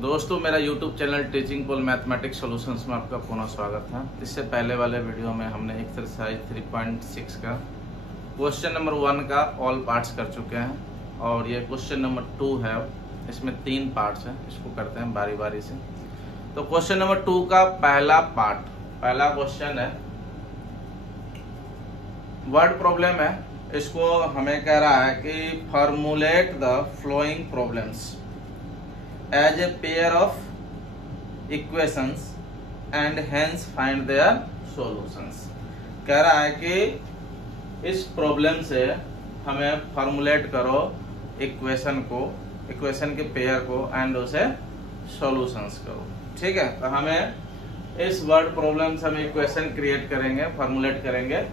दोस्तों, मेरा YouTube channel teaching पोल mathematics solutions में आपका पुनः स्वागत है। इससे पहले वाले वीडियो में हमने एक्सरसाइज 3.6 का क्वेश्चन नंबर 1 का ऑल पार्ट्स कर चुके हैं और ये क्वेश्चन नंबर 2 है। इसमें 3 पार्ट्स हैं, इसको करते हैं बारी बारी से। तो क्वेश्चन नंबर 2 का पहला क्वेश्चन है, वर्ड प्रॉब्लम है। इसको हमें कह रहा है कि formulate the flowing problems as a pair of equations and hence find their solutions। कह रहा है कि इस प्रॉब्लम से हमें फॉर्मुलेट करो इक्वेशन के पेयर को एंड उसे सॉल्यूशंस करो। ठीक है, तो हमें इस वर्ड प्रॉब्लम से हम इक्वेशन क्रिएट करेंगे, फॉर्मुलेट करेंगे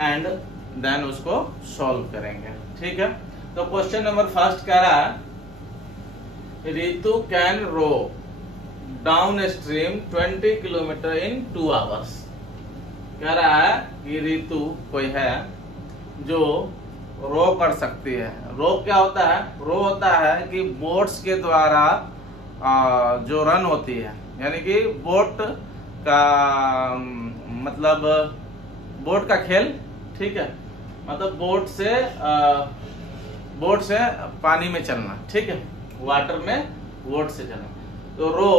एंड देन उसको सॉल्व करेंगे। ठीक है, तो क्वेश्चन नंबर फर्स्ट कह रहा है Ritu can row downstream 20 kilometre in 2 hours. कह रहा है कि रितु कोई है जो रो कर सकती है। रो क्या होता है? रो होता है कि बोट्स के द्वारा जो रन होती है, यानी कि बोट का मतलब बोट का खेल। ठीक है, मतलब बोट से पानी में चलना। ठीक है, वाटर में बोट से चलना। तो रो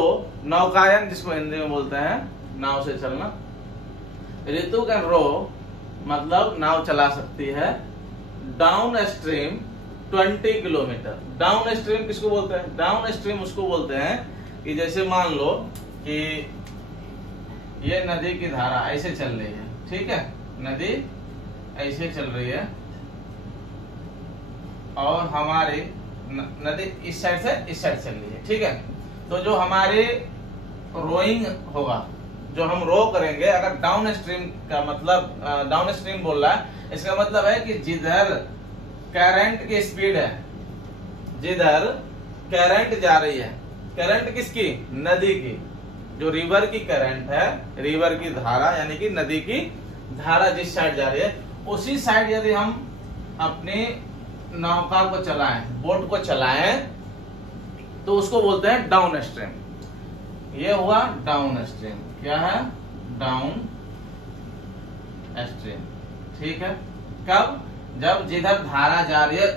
नौकायन, जिसको हिंदी में बोलते हैं नाव से चलना। रितु कैन रो मतलब नाव चला सकती है down stream 20 kilometre. Down stream किसको बोलते हैं? डाउन स्ट्रीम उसको बोलते हैं कि जैसे मान लो कि ये नदी की धारा ऐसे चल रही है। ठीक है, नदी ऐसे चल रही है और हमारी नदी इस साइड से इस साइड चल रही है। ठीक है, तो जो हमारे रोइंग होगा, जो हम रो करेंगे, अगर डाउन स्ट्रीम का मतलब डाउन स्ट्रीम बोल रहा है, इसका मतलब है कि जिधर करंट की स्पीड है, जिधर करंट जा रही है, करंट किसकी? नदी की। जो रिवर की करंट है, रिवर की धारा यानी कि नदी की धारा जिस साइड जा रही है, उसी साइड यदि हम अपने नौका को चलाएं, बोट को चलाएं, तो उसको बोलते हैं डाउन स्ट्रीम। ये हुआ डाउन स्ट्रीम। क्या है? Down stream. ठीक है, कब? जब जिधर धारा जा रही है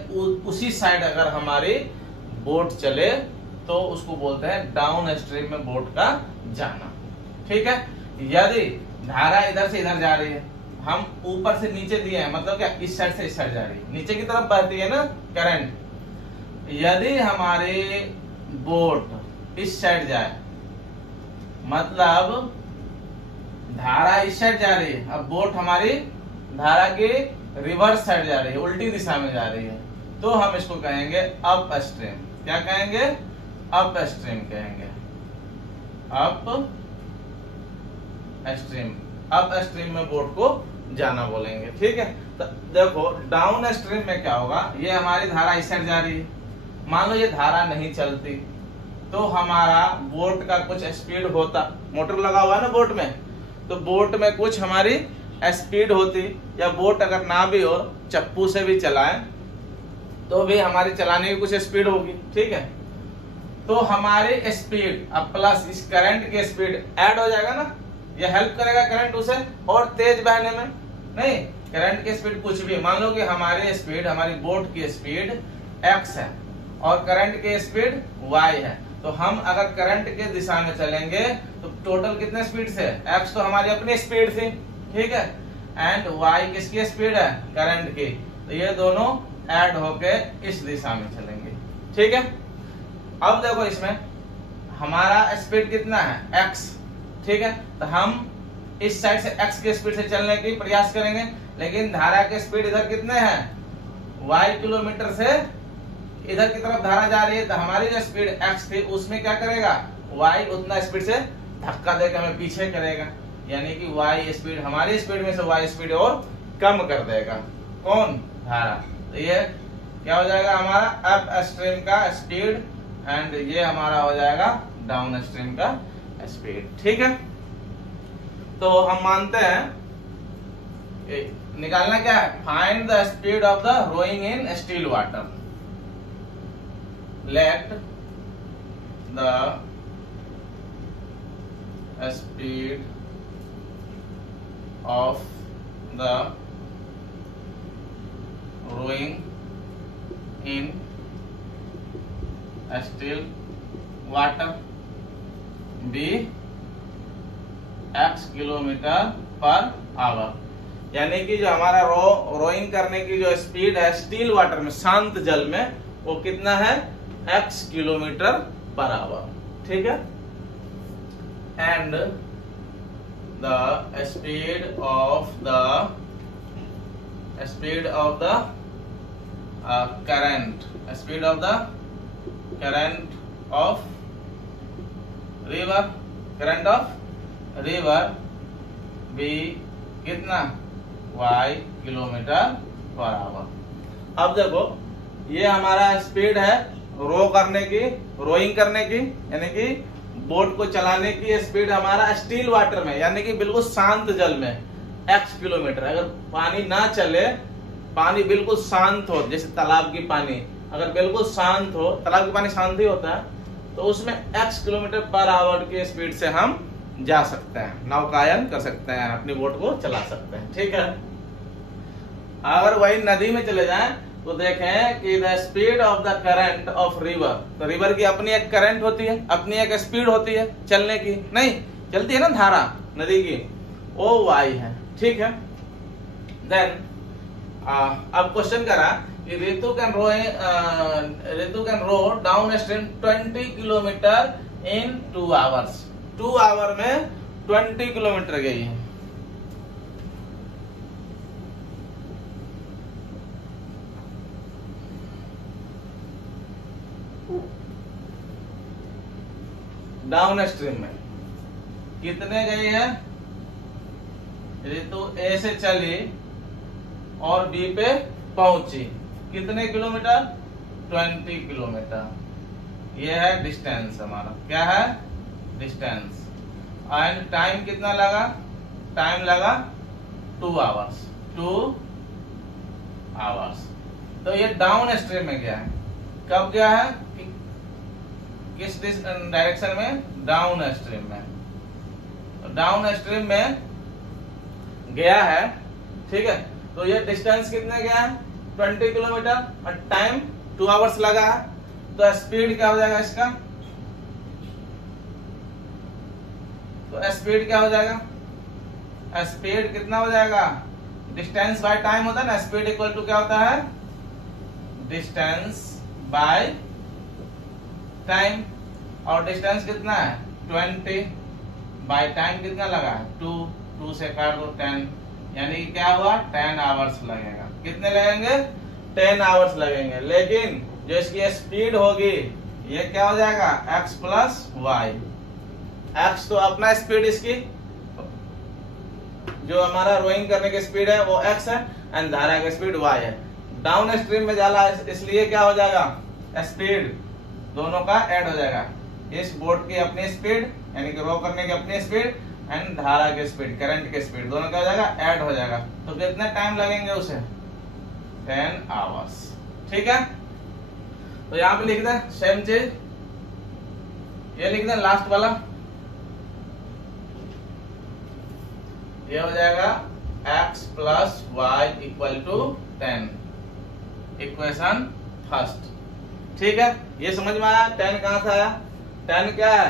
उसी साइड अगर हमारी बोट चले तो उसको बोलते हैं डाउन स्ट्रीम में बोट का जाना। ठीक है, यदि धारा इधर से इधर जा रही है, हम ऊपर से नीचे दिए हैं, मतलब क्या इस साइड से इस साइड जा रही है, नीचे की तरफ बहती है ना करंट। यदि हमारी बोट इस साइड जाए, मतलब धारा इस साइड जा रही है, अब बोट हमारी धारा के रिवर्स साइड जा रही है, उल्टी दिशा में जा रही है, तो हम इसको कहेंगे अप स्ट्रीम। क्या कहेंगे? अप स्ट्रीम कहेंगे। अप स्ट्रीम, अप स्ट्रीम में बोट को जाना बोलेंगे। ठीक है, तो देखो डाउन स्ट्रीम में क्या होगा, ये हमारी धारा इस साइड जा रही है। मान लो ये धारा नहीं चलती तो हमारा बोट का कुछ स्पीड होता, मोटर लगा हुआ है ना बोट में, तो बोट में कुछ हमारी स्पीड होती, या बोट अगर ना भी हो, चप्पू से भी चलाएं तो भी हमारी चलाने की कुछ स्पीड होगी। ठीक है, तो हमारी स्पीड अब प्लस इस करंट की स्पीड ऐड हो जाएगा ना, ये हेल्प करेगा करंट उसे और तेज बहने में। नहीं, करंट की स्पीड कुछ भी, मान लो कि हमारी स्पीड, हमारी बोट की स्पीड x है और करंट की स्पीड y है, तो हम अगर करंट के दिशा में चलेंगे तो टोटल कितने स्पीड से? x तो हमारी अपनी स्पीड थी। ठीक है, एंड y किसकी स्पीड है? करंट की। तो ये दोनों ऐड होके इस दिशा में चलेंगे। ठीक है, अब देखो इसमें हमारा स्पीड कितना है? x। ठीक है, तो हम इस साइड से x की स्पीड से चलने की प्रयास करेंगे, लेकिन धारा की स्पीड इधर कितने हैं? y किलोमीटर से इधर की तरफ धारा जा रही है, तो हमारी जो स्पीड x थी उसमें क्या करेगा? y उतना स्पीड से धक्का देकर हमें पीछे करेगा, यानी कि y स्पीड, हमारी स्पीड में से y स्पीड और कम कर देगा। कौन? धारा। तो ये क्या हो जाएगा? हमारा अप स्ट्रीम का स्पीड एंड ये हमारा हो जाएगा डाउन स्ट्रीम का स्पीड। ठीक है, तो हम मानते हैं निकालना क्या है? Find the speed of the rowing in still water. Let the speed of the rowing in still water be x kilometre per hour. यानी कि जो हमारा रोइंग करने की जो स्पीड है स्टील वाटर में, शांत जल में, वो कितना है x किलोमीटर पर आवर। ठीक है। And the speed of the current of river भी कितना y किलोमीटर पर आवर। अब देखो ये हमारा स्पीड है रोइंग करने की, यानी कि बोट को चलाने की स्पीड हमारा स्टील वाटर में, यानी कि बिल्कुल शांत जल में x किलोमीटर। अगर पानी ना चले, पानी बिल्कुल शांत हो, जैसे तालाब की पानी अगर बिल्कुल शांत हो, तालाब की पानी शांत ही होता है, तो उसमें x किलोमीटर पर आवर की स्पीड से हम जा सकते हैं, नौकायन कर सकते हैं, अपनी बोट को चला सकते हैं। ठीक है। अगर वही नदी में चले जाएं तो देखें कि the speed of the current of river, तो रिवर की अपनी एक करंट होती है, अपनी एक स्पीड होती है चलने की, नहीं चलती है ना धारा नदी की, वो y है। ठीक है। देन अब क्वेश्चन करा कि Ritu can row downstream 20 kilometre in 2 hours. 2 hour में 20 किलोमीटर गई है। डाउन स्ट्रीम में कितने गई है? ऋतु ए से चली और बी पे पहुंची, कितने किलोमीटर? 20 किलोमीटर। ये है डिस्टेंस हमारा, क्या है? डिस्टेंस। एंड टाइम कितना लगा? टाइम लगा 2 आवर्स। 2 आवर्स। तो ये डाउन स्ट्रीम में गया है। कब गया है? किस डायरेक्शन में? डाउन स्ट्रीम में। डाउन स्ट्रीम में गया है। ठीक है। तो ये डिस्टेंस कितने गया है? 20 किलोमीटर और टाइम 2 आवर्स लगा है। तो स्पीड क्या हो जाएगा इसका? तो स्पीड क्या हो जाएगा? स्पीड कितना हो जाएगा? डिस्टेंस बाय टाइम होता है ना, स्पीड इक्वल टू क्या होता है? Distance by time. और डिस्टेंस कितना है? 20 बाय टाइम कितना लगा है? 2 से काट दो 10, यानी क्या हुआ? 10 आवर्स लगेगा। कितने लगेंगे? 10 आवर्स लगेंगे। लेकिन जो इसकी स्पीड होगी ये क्या हो जाएगा? x plus Y. x तो अपना स्पीड, इसकी जो हमारा रोइंग करने की स्पीड है वो x है, एंड धारा की स्पीड y है। डाउन स्ट्रीम में जाला इसलिए क्या हो जाएगा? स्पीड दोनों का ऐड हो जाएगा। इस बोट की अपनी स्पीड, यानी कि रो करने की अपनी स्पीड, एंड धारा की स्पीड, करंट की स्पीड, दोनों क्या हो जाएगा? ऐड हो जाएगा। तो कितने टाइम लगेंगे उसे? 10 आवर्स। ठीक है। तो यहां पे लिख दें सेम चीज, ये लिख दें लास्ट वाला, ये हो जाएगा x plus y equal to 10, equation first. ठीक है। ये समझ में आया? 10 कहां से आया? 10 क्या है?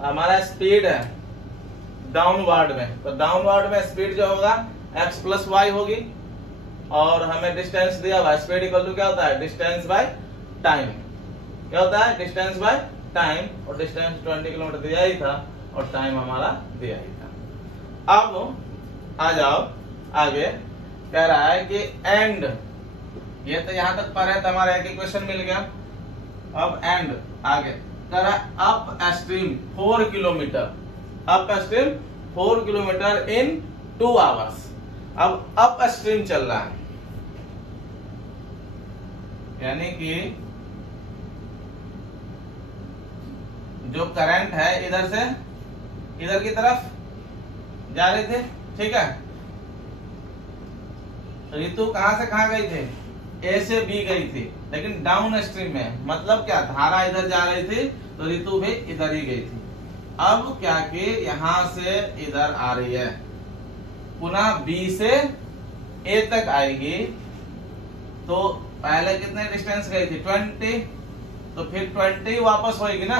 हमारा स्पीड है डाउनवर्ड में। तो डाउनवर्ड में स्पीड जो होगा x प्लस वाई होगी, और हमें डिस्टेंस दिया हुआ, स्पीड इक्वल टू क्या होता है? Distance by time. क्या होता है? Distance by time. और डिस्टेंस 20 किलोमीटर दिया ही था और टाइम हमारा दिया ही था। अब आ जाओ आगे, कह रहा है कि एंड, ये तो यहां तक पर है तो हमारा एक इक्वेशन मिल गया। अब एंड आगे कह रहा है up stream 4 kilometre, up stream 4 kilometre in 2 hours. अब अप स्ट्रीम चल रहा है, यानी कि जो करंट है इधर से इधर की तरफ जा रहे थे। ठीक है। ऋतु कहां से कहां गई थी? ए से बी गई थी, लेकिन डाउन स्ट्रीम में, मतलब क्या? धारा इधर जा रही थी तो ऋतु भी इधर ही गई थी। अब क्या कि यहां से इधर आ रही है, पुनः B से A तक आएगी। तो पहले कितने डिस्टेंस गई थी 20, तो फिर 20 वापस होएगी ना,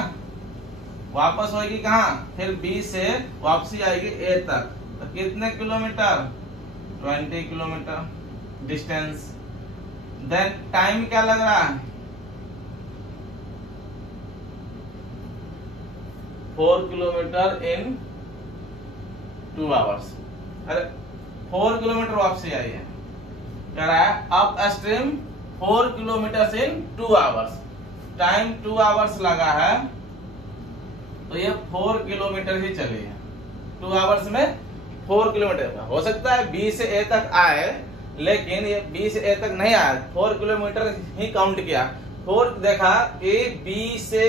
वापस होएगी कहाँ, फिर B से वापसी आएगी A तक। तो कितने kilometre, 20 kilometre distance. Then time क्या लग रहा है, 4 किलोमीटर इन 2 आवर्स। अरे 4 किलोमीटर वापसी आई है, कह रहा है up stream 4 kilometre in 2 hours. Time 2 hours लगा है, तो ये 4 किलोमीटर ही चली है। 2 आवर्स में 4 किलोमीटर। हो सकता है B से A तक आए, लेकिन ये B से A तक नहीं आया, 4 किलोमीटर ही काउंट किया। 4 देखा कि B से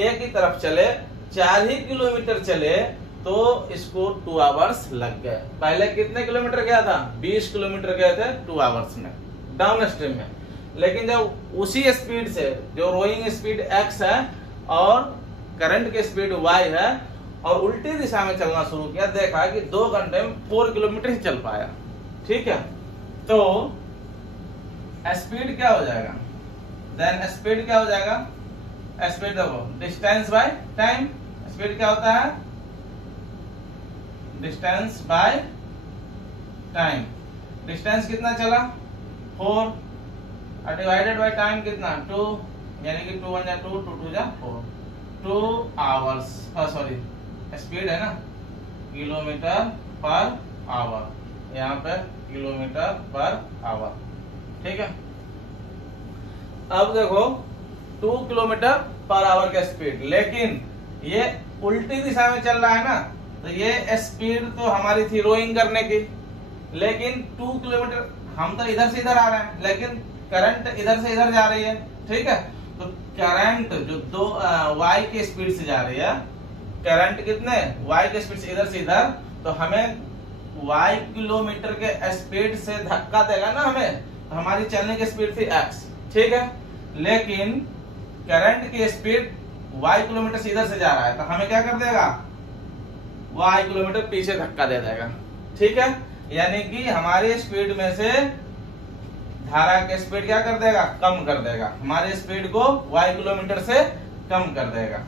A की तरफ चले, 4 ही किलोमीटर चले, तो इसको 2 आवर्स लग गए। पहले कितने किलोमीटर गया था, 20 किलोमीटर गए थे 2 आवर्स में डाउन स्ट्रीम में। लेकिन जब उसी स्पीड से, जो रोइंग स्पीड x है और करंट की स्पीड y है, और उल्टी दिशा में चलना शुरू किया, देखा कि 2 घंटे में 4 किलोमीटर ही चल पाया। ठीक है, तो स्पीड क्या हो जाएगा, देन स्पीड क्या हो जाएगा, स्पीड देखो डिस्टेंस बाय टाइम। स्पीड क्या होता है, डिस्टेंस बाय टाइम। डिस्टेंस कितना चला 4, और डिवाइडेड बाय टाइम कितना 2, यानी कि 2 1 जा 2, 2 2 जा 4, 2 आवर्स। सॉरी, स्पीड है ना, किलोमीटर पर आवर, यहाँ पे किलोमीटर पर आवर। ठीक है, अब देखो 2 किलोमीटर पर आवर का स्पीड, लेकिन ये उल्टी दिशा में चल रहा है ना, तो ये स्पीड तो हमारी थी रोइंग करने की, लेकिन 2 किलोमीटर हम तो इधर से इधर आ रहे हैं, लेकिन करंट इधर से इधर जा रही है। ठीक है, तो करंट जो 2 y की स्पीड से जा रही है, करंट कितने y की स्पीड से इधर से इधर, तो हमें y किलोमीटर के स्पीड से धक्का देगा ना हमें, तो हमारी चलने की स्पीड थी x। ठीक है, लेकिन करंट की स्पीड y किलोमीटर से इधर से जा रहा है, तो हमें क्या कर देगा, y किलोमीटर पीछे धक्का दे देगा। ठीक है, यानी कि हमारी स्पीड में से धारा की स्पीड क्या कर देगा, कम कर देगा, हमारी स्पीड को y किलोमीटर से कम कर देगा।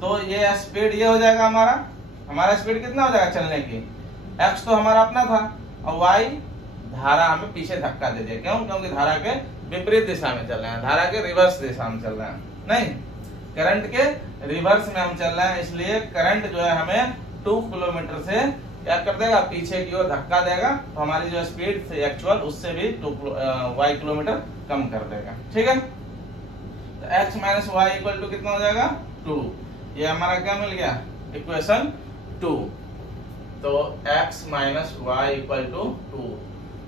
तो ये स्पीड ये हो जाएगा हमारा स्पीड कितना हो जाएगा चलने की, x तो हमारा अपना था, और y धारा हमें पीछे धक्का दे दिया। क्यों, क्योंकि धारा के विपरीत दिशा में चल रहे हैं, धारा के रिवर्स दिशा में चल रहे हैं, नहीं करंट के रिवर्स में हम चल रहे हैं, इसलिए करंट जो है हमें 2 किलोमीटर से क्या कर देगा, पीछे की ओर धक्का देगा, तो हमारी जो स्पीड थी एक्चुअल उससे भी 2 y किलोमीटर कम कर देगा। ठीक है, तो x minus y equal to कितना हो जाएगा 2। ये हमारा क्या मिल गया, इक्वेशन 2। तो x minus y equal to 2,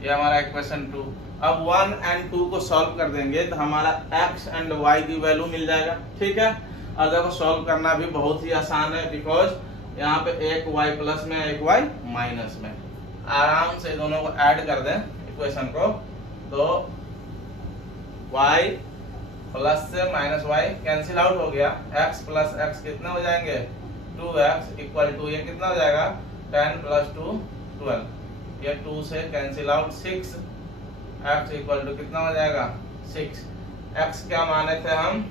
ये हमारा इक्वेशन 2। अब 1 एंड 2 को सॉल्व कर देंगे तो हमारा x एंड y की वैल्यू मिल जाएगा। ठीक है, और देखो सॉल्व करना भी बहुत ही आसान है, बिकॉज यहाँ पे एक y प्लस में एक y माइनस में, आराम से दोनों को ऐड कर दें इक्वेशन को, तो y प्लस से माइनस y कैंसिल आउट हो गया, x प्लस x कितने हो जाएंगे 2x इक्वल टू ये कितना हो जाएगा 10 प्लस 2 12, ये 2 से cancel out 6, x equal to कितना हो जाएगा 6। x क्या माने थे हम,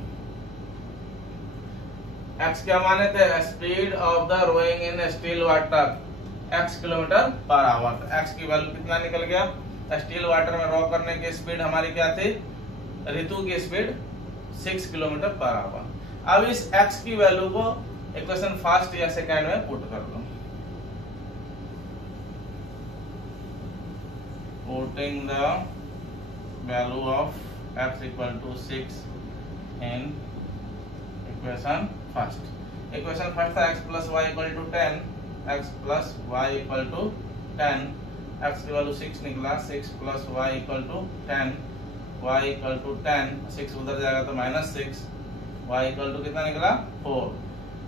x क्या माने थे, speed of the rowing in still water x kilometre per hour. x की वैल्यू कितना निकल गया, स्टिल वाटर में रॉ करने की स्पीड हमारी क्या थी, ऋतु की स्पीड 6 किलोमीटर पर आवर। अब इस x की वैल्यू को इक्वेशन फर्स्ट या सेकंड में पुट कर दो, putting the value of x equal to 6 in equation first. Equation first था x plus y equal to 10, x plus y equal to 10, x की वैल्यू 6 निकला, 6 plus y equal to 10, y equal to 10, 6 उधर जाएगा तो minus 6, y equal to कितना निकला 4।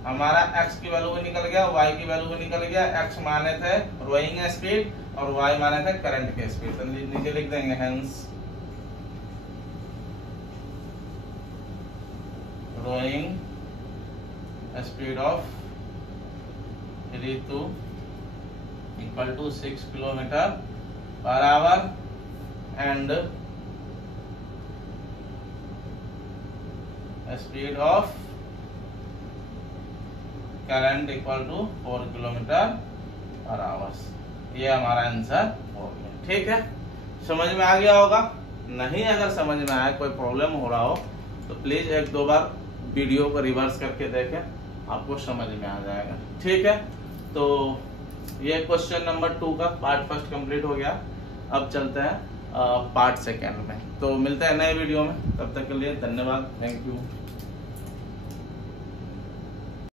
हमारा x की वैल्यू भी निकल गया, y की वैल्यू भी निकल गया। x माने थे रोइंग स्पीड और y माने थे करंट की स्पीड, तो नीचे लिख देंगे hence rowing speed of Ritu equal to 6 kilometre per hour and speed of current equal to 4 kilometre per hour. ये हमारा आंसर हो गया। ठीक है, समझ में आ गया होगा। नहीं अगर समझ में आया, कोई प्रॉब्लम हो रहा हो तो प्लीज एक दो बार वीडियो को रिवर्स करके देखें, आपको समझ में आ जाएगा। ठीक है, तो ये क्वेश्चन नंबर 2 का पार्ट फर्स्ट कंप्लीट हो गया। अब चलते हैं पार्ट सेकेंड में। तो मिलते हैं नए वीडियो में, तब तक के लिए धन्यवाद, थैंक यू।